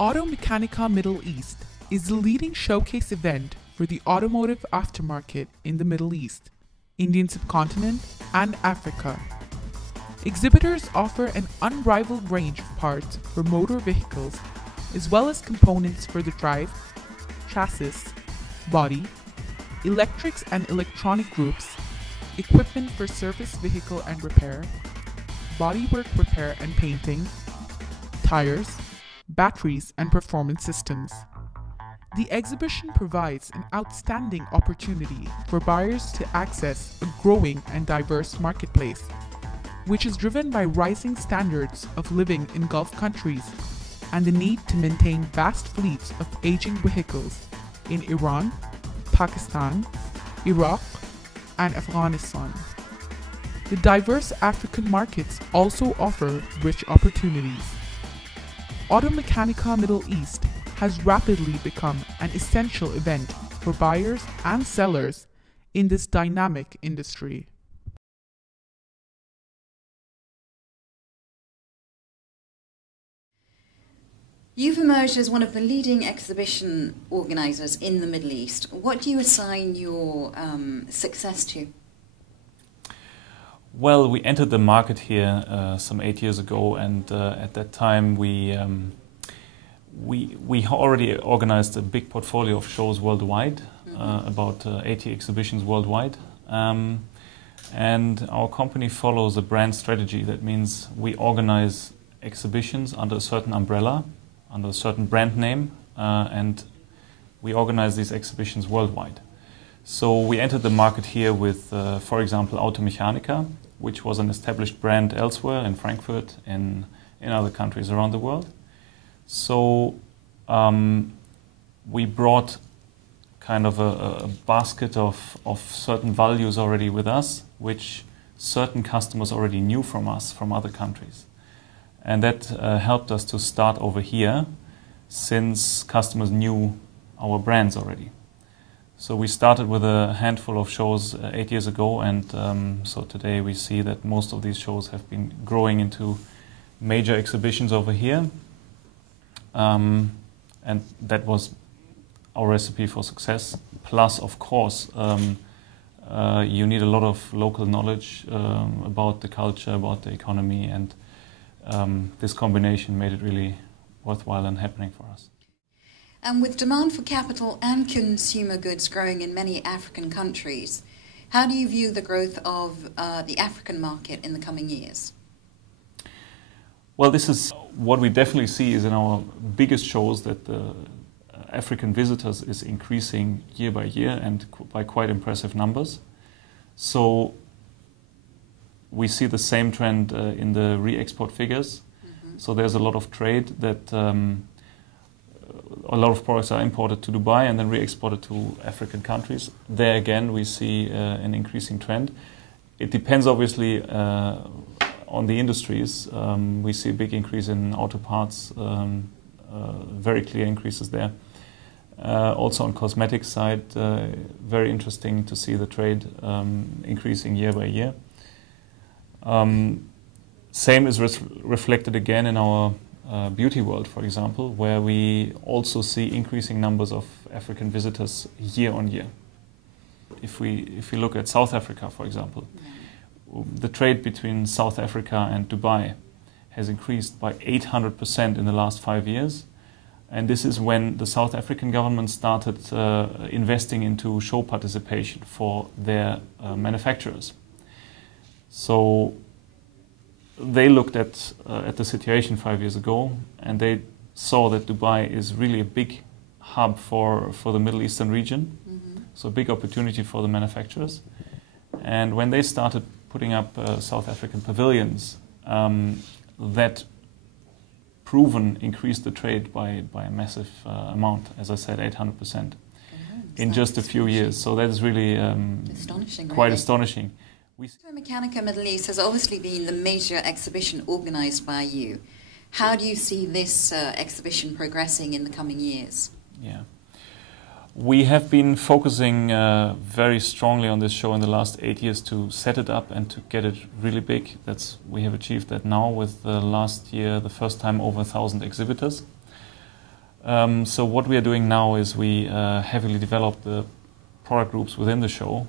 Automechanika Middle East is the leading showcase event for the automotive aftermarket in the Middle East, Indian subcontinent, and Africa. Exhibitors offer an unrivaled range of parts for motor vehicles, as well as components for the drive, chassis, body, electrics and electronic groups, equipment for service vehicle and repair, bodywork repair and painting, tires, batteries and performance systems. The exhibition provides an outstanding opportunity for buyers to access a growing and diverse marketplace, which is driven by rising standards of living in Gulf countries and the need to maintain vast fleets of aging vehicles in Iran, Pakistan, Iraq, and Afghanistan. The diverse African markets also offer rich opportunities. Automechanika Middle East has rapidly become an essential event for buyers and sellers in this dynamic industry. You've emerged as one of the leading exhibition organisers in the Middle East. What do you assign your success to? Well, we entered the market here some 8 years ago, and at that time we already organized a big portfolio of shows worldwide, about 80 exhibitions worldwide. And our company follows a brand strategy. That means we organize exhibitions under a certain umbrella, under a certain brand name, and we organize these exhibitions worldwide. So we entered the market here with, for example, Automechanika, which was an established brand elsewhere in Frankfurt, in other countries around the world. So we brought kind of a basket of certain values already with us, which certain customers already knew from us from other countries. And that helped us to start over here, since customers knew our brands already. So we started with a handful of shows 8 years ago, and so today we see that most of these shows have been growing into major exhibitions over here. And that was our recipe for success. Plus, of course, you need a lot of local knowledge about the culture, about the economy, and this combination made it really worthwhile and happening for us. And with demand for capital and consumer goods growing in many African countries, how do you view the growth of the African market in the coming years? Well, this is what we definitely see is in our biggest shows, that the African visitors is increasing year by year and by quite impressive numbers. So we see the same trend in the re-export figures. So there's a lot of trade that a lot of products are imported to Dubai and then re-exported to African countries. There again, we see an increasing trend. It depends obviously on the industries. We see a big increase in auto parts, very clear increases there. Also on cosmetics side, very interesting to see the trade increasing year by year. Same is reflected again in our beauty world, for example, where we also see increasing numbers of African visitors year on year. If we look at South Africa, for example, the trade between South Africa and Dubai has increased by 800% in the last 5 years. And this is when the South African government started investing into show participation for their manufacturers. So they looked at the situation 5 years ago, and they saw that Dubai is really a big hub for the Middle Eastern region, so a big opportunity for the manufacturers. And when they started putting up South African pavilions, that proven increased the trade by a massive amount, as I said, 800% in just a few years. So that is really quite astonishing. Automechanika Middle East has obviously been the major exhibition organised by you. How do you see this exhibition progressing in the coming years? Yeah, we have been focusing very strongly on this show in the last 8 years to set it up and to get it really big. We have achieved that now with last year, the first time over 1,000 exhibitors. So what we are doing now is we heavily develop the product groups within the show.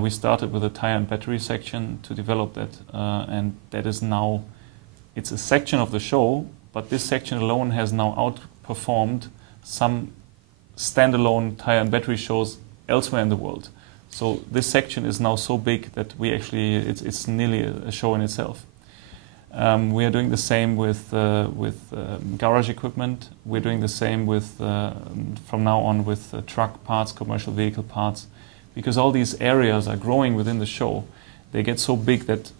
We started with a tire and battery section to develop that, and that is now, it's a section of the show, but this section alone has now outperformed some standalone tire and battery shows elsewhere in the world. So this section is now so big that we actually, it's nearly a show in itself. We are doing the same with garage equipment. We're doing the same with, from now on, with truck parts, commercial vehicle parts, because all these areas are growing within the show. They get so big that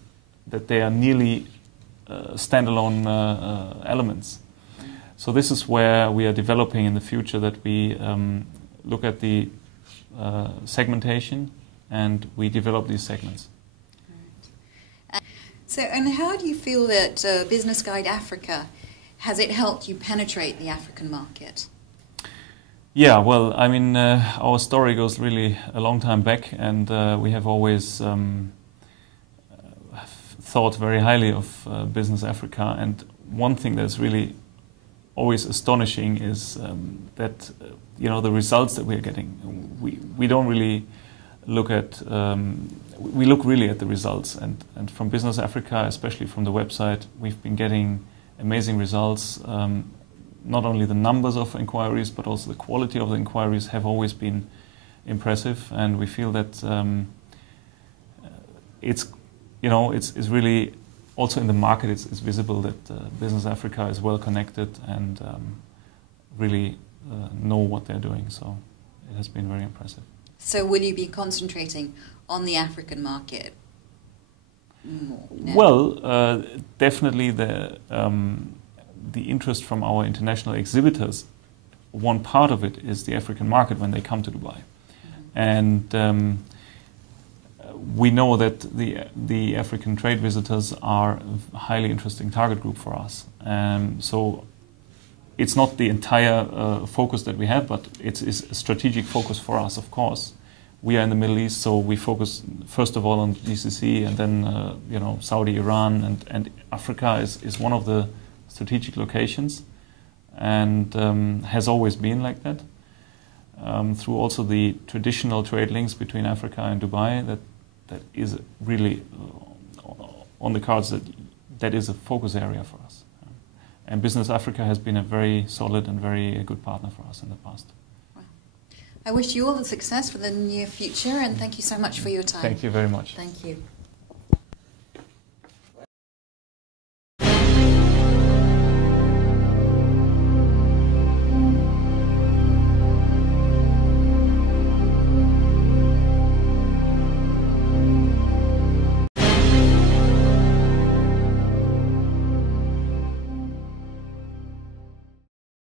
they are nearly standalone elements. So this is where we are developing in the future, that we look at the segmentation and we develop these segments. So, and how do you feel that Business Guide Africa, has it helped you penetrate the African market? Yeah, well, I mean, our story goes really a long time back, and we have always thought very highly of Business Africa. And one thing that's really always astonishing is that, you know, the results that we are getting. We don't really look at, we look really at the results, and from Business Africa, especially from the website, we've been getting amazing results. Not only the numbers of inquiries, but also the quality of the inquiries have always been impressive, and we feel that it's, you know, it's really also in the market. It's visible that Business Africa is well connected and really know what they're doing. So it has been very impressive. So will you be concentrating on the African market more now? Well, definitely the interest from our international exhibitors, one part of it is the African market when they come to Dubai. Mm-hmm. And we know that the African trade visitors are a highly interesting target group for us. So it's not the entire focus that we have, but it's a strategic focus for us, of course. We are in the Middle East, so we focus first of all on GCC, and then you know, Saudi, Iran, and Africa is one of the strategic locations, and has always been like that. Through also the traditional trade links between Africa and Dubai, that is really on the cards, that is a focus area for us. And Business Africa has been a very solid and very good partner for us in the past. Wow. I wish you all the success for the near future, and thank you so much for your time. Thank you very much. Thank you.